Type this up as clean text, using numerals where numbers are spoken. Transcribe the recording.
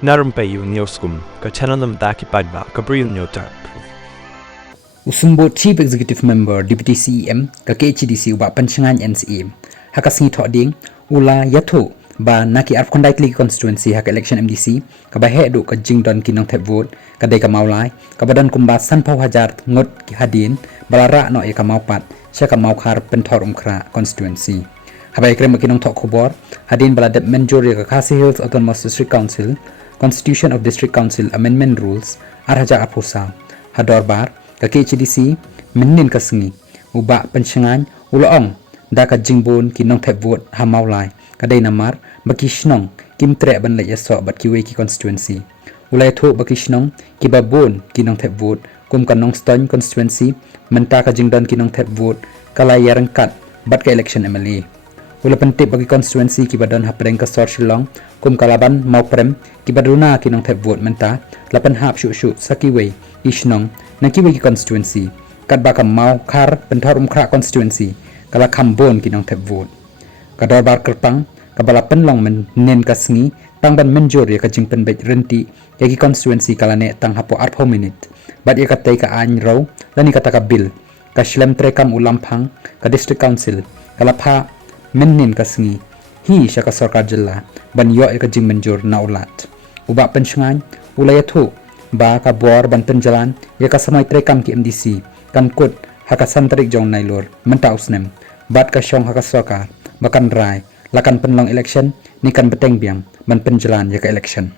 Na Rympei U ka channel ki paidbah ka Bri U Hynñiewtrep. Usumbo Chief Executive Member Deputy CEM ka KHDC uba pencengan NCM haka singi thok ding ula yatho ba naki Konstitwensi constituency haka election MDC ka ba hedu ka jingdon kinong thep vote ka dai ka maulai ka badan kumba san pau hajar ngot ki hadin balara no e ka maupat sya ka maukar penthor umkra constituency habai krem kinong thok khobor hadin Lahdep majority ka Khasi Hills Autonomous District Council Constitution of District Council Amendment Rules arhaja apusa hador bar ka KHDC minin kasngi uba pencengan ulaong da ka jingbon kinong thep vote ha maulai kadai namar bakishnong kimtre ban le yaso bat kiwe ki constituency ulai tho bakishnong kibabon kinong thep vote kum kanong ston constituency Mynta ka jingdon kinong thep vote kalai yarangkat bat ka election MLA ula pentip bagi constituency kibadon hapdeng ka sor shillong kum kalaban mau prem kibaduna kinong thep vote Mynta lapan hap shu sakiwe ishnong na kiwe ki constituency kat ba ka mau khar penthor umkhra constituency kala khambon kinong thep vote kador bar kerpang kabala penlong men nen kasngi tangban menjor ya ka jing Pynbeit renti yaki constituency kala ne tang hapo 4 minute bat ya katai ka an raw lani kata ka bill ka shlem trekam ulampang ka district council kala pha menin kasngi hi syaka Sorkar jilla ban yo ya ka jing menjor na ulat uba pencengan ulaya thu ba ka bor ban penjalan ya ka samai trekam ki MDC kan kut haka santarik jong nailor menta usnem bat ka syong haka Sorkar bakan rai lakan penlong election ni kan beteng biang ban penjalan ya ka election